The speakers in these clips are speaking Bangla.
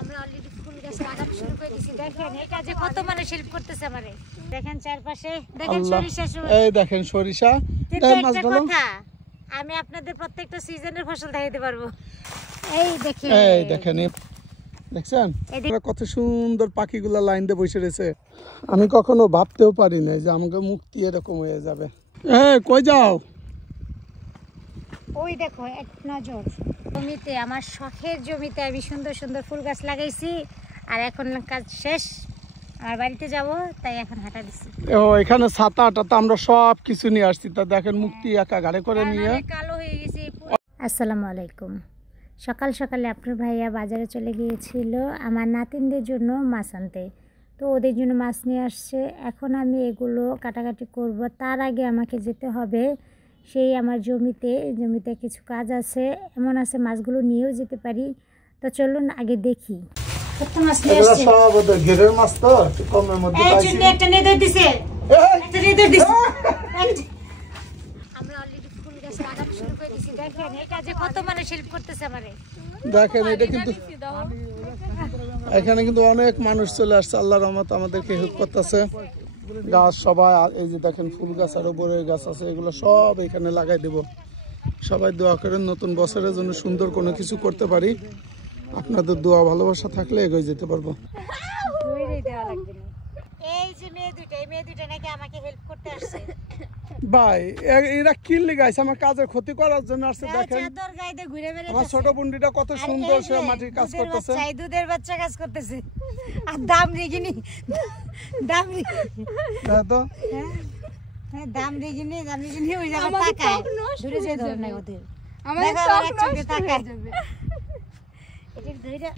আমরা অলরেডি ফুল গাছ লাগানো শুরু করে দিয়েছি। দেখেন এটা যে কত মানুষ হেল্প করতেছে আমারে। দেখেন চারপাশে, দেখেন সরিষা, এই দেখেন সরিষা। একটা কথা, আমি আপনাদের প্রত্যেকটা সিজনের ফসল দেখাইতে পারবো। এই দেখেন দেখছেন কত সুন্দর পাখিগুলা লাইন দিয়ে বসে রয়েছে। আমি কখনো ভাবতেও পারি না যে আমাকে মুক্তি এরকম হয়ে যাবে। কই যাও? ওই দেখো এক নজর জমিতে, আমার শখের জমিতে আমি সুন্দর সুন্দর ফুল গাছ লাগাইছি। আর এখন কাজ শেষ, আমার বাড়িতে যাব, তাই এখন হাঁটা দিচ্ছি। এখানে ছাতা টাতা আমরা সব কিছু নিয়ে আসছি। তা দেখেন মুক্তি একা গাড়ি করে নিয়ে কালো হয়ে গেছে। আসসালামু আলাইকুম। সকাল সকালে আপনার ভাইয়া বাজারে চলে গিয়েছিল আমার নাতিনদের জন্য মাছ আনতে। তো ওদের জন্য মাছ নিয়ে আসছে। এখন আমি এগুলো কাটাকাটি করব, তার আগে আমাকে যেতে হবে সেই আমার জমিতে কিছু কাজ আছে, এমন আছে মাছগুলো নিয়েও যেতে পারি। তো চলুন আগে দেখি। দেখেন এটা যে কত মানুষ হেল্প করতেছে আমারে। দেখেন এটা কিন্তু এখানে কিন্তু অনেক মানুষ চলে আসছে, আল্লাহর রহমত আমাদেরকে হেল্প করতেছে। গাছ সবাই, এই যে দেখেন ফুল গাছ আর বড়ই গাছ আছে, এগুলো সব এখানে লাগাই দেব। সবাই দোয়া করেন নতুন বছরের জন্য সুন্দর কোনো কিছু করতে পারি। আপনাদের দোয়া ভালোবাসা থাকলে এগিয়ে যেতে পারবো। এই যে মেয়ে দুইটা নাকি আমাকে হেল্প করতে আসছে। ভাই এরা কি লাগাইছে? আমার কাজের ক্ষতি করার জন্য আসছে। দেখেন আমার ছোট বুন্ডিটা কত সুন্দর সে মাটির কাজ করতেছে, দুধের বাচ্চা কাজ করতেছে। আর দাম রেগিনি, দাম তো হ্যাঁ দাম রেগিনি ওই জায়গা তাকায় ধরে যায়, ধরে নাই ওদের আমার চোখে তাকায় যাবে। এটা ধরে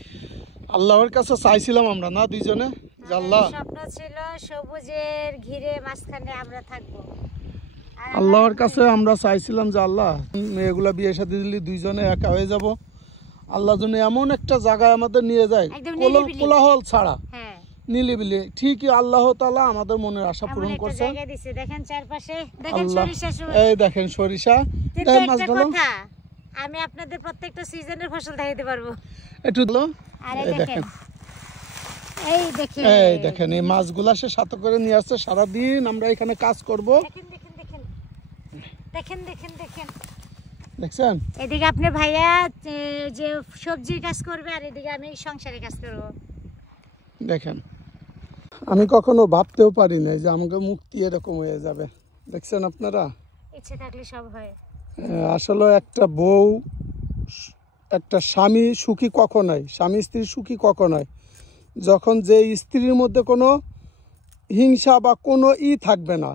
আল্লাহর কাছে চাইছিলাম আমরা না দুইজনে, যে আল্লাহ স্বপ্ন ছিল সবুজের ঘিরে মাঝখানে আমরা থাকবো। আল্লাহর কাছে আমরা চাইছিলাম যে আল্লাহ মেয়েগুলা বিয়ে শাদী দিলি দুইজনে একা হয়ে যাব। আল্লাহ যেন এমন একটা জায়গায় আমাদের নিয়ে যায় কোলাহল ছাড়া, নিলিবিলি। ঠিকই আল্লাহ তাআলা আমাদের মনের আশা পূরণ করছে। দেখেন চারপাশে, এই দেখেন সরিষা। আমি আপনাদের প্রত্যেকটা সিজনের ফসল দেখাইতে পারবো। একটু এই দেখেন এই মাছগুলা সে সাথে করে নিয়ে আসছে। সারাদিন আমরা এখানে কাজ করব। দেখেন দেখছেন এদিকে আপনার ভাইয়া যে সবজির কাজ করবে, আর এদিকে আমি সংসারের কাজ করব। দেখেন আমি কখনো ভাবতেও পারি না যে আমাকে মুক্তি এরকম হয়ে যাবে। দেখছেন আপনারা, ইচ্ছে থাকলে সব হয়। আসলে একটা বউ, একটা স্বামী সুখী কখন হয়, স্বামী স্ত্রী সুখী কখন হয়, যখন যে স্ত্রীর মধ্যে কোনো হিংসা বা কোনো থাকবে না,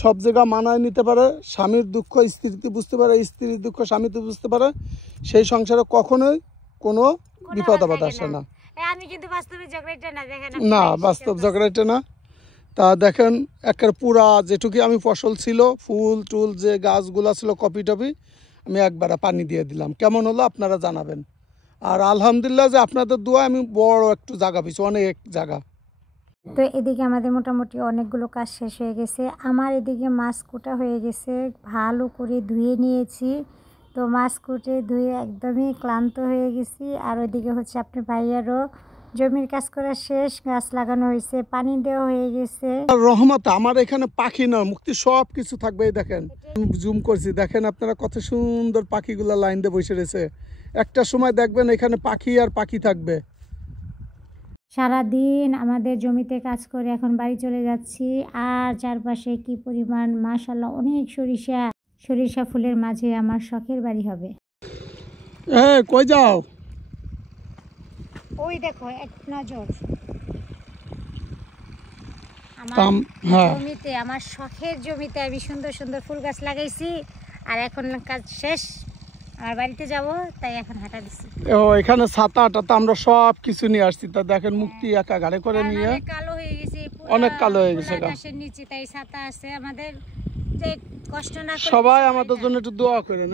সব জায়গা মানায় নিতে পারে। স্বামীর দুঃখ স্ত্রীতে বুঝতে পারে, স্ত্রীর দুঃখ স্বামীতে বুঝতে পারে। সেই সংসারে কখনোই কোনো বিপদ আপদ আসে না। না, বাস্তব ঝগড়াটা না। তা দেখেন একটা পুরা যেটুকু আমি ফসল ছিল, ফুল টুল যে গাছগুলা ছিল, কপি টপি, আমি একবারে পানি দিয়ে দিলাম। কেমন হলো আপনারা জানাবেন। আর আলহামদুলিল্লাহ যে আপনাদের দোয়া আমি বড় একটু জায়গা পেয়েছি, অনেক জায়গা। তো এদিকে আমাদের মোটামুটি অনেকগুলো কাজ শেষ হয়ে গেছে। আমার এদিকে মাছ কুটা হয়ে গেছে, ভালো করে ধুয়ে নিয়েছি। তো মাছ কুটে ধুয়ে একদমই ক্লান্ত হয়ে গেছি। আর ওইদিকে হচ্ছে আপনার ভাইয়ারও জমির কাজ করা শেষ, গাছ লাগানো হয়েছে, পানি দেওয়া হয়ে গেছে। রহমত আমার এখানে পাখি না মুক্তি সব কিছু থাকবে। দেখেন জুম করছি, দেখেন আপনারা কত সুন্দর পাখিগুলা লাইন দিয়ে বসে রয়েছে। একটা সময় দেখবেন এখানে পাখি আর পাখি থাকবে। সারাদিন আমাদের জমিতে কাজ করে এখন বাড়ি চলে যাচ্ছি। আর চারপাশে কি পরিমাণ মাশাআল্লাহ অনেক সরিষা ফুলের মাঝে আমার শখের বাড়ি হবে। কই যাও? ওই দেখো এক নজর জমিতে, আমার শখের জমিতে আমি সুন্দর সুন্দর ফুল গাছ লাগাইছি। আর এখন কাজ শেষ, আমার বাড়িতে যাব, তাই এখন হাঁটা দিচ্ছি। এখানে ছাতা টাতা আমরা সব কিছু নিয়ে আসছি। তা দেখেন মুক্তি একা গাড়ি করে নিয়ে কালো হয়ে গেছে, অনেক কালো হয়ে গেছে গাছের নিচে, তাই ছাতা আছে আমাদের। যে কষ্ট না, সবাই আমাদের জন্য একটু দোয়া করেন।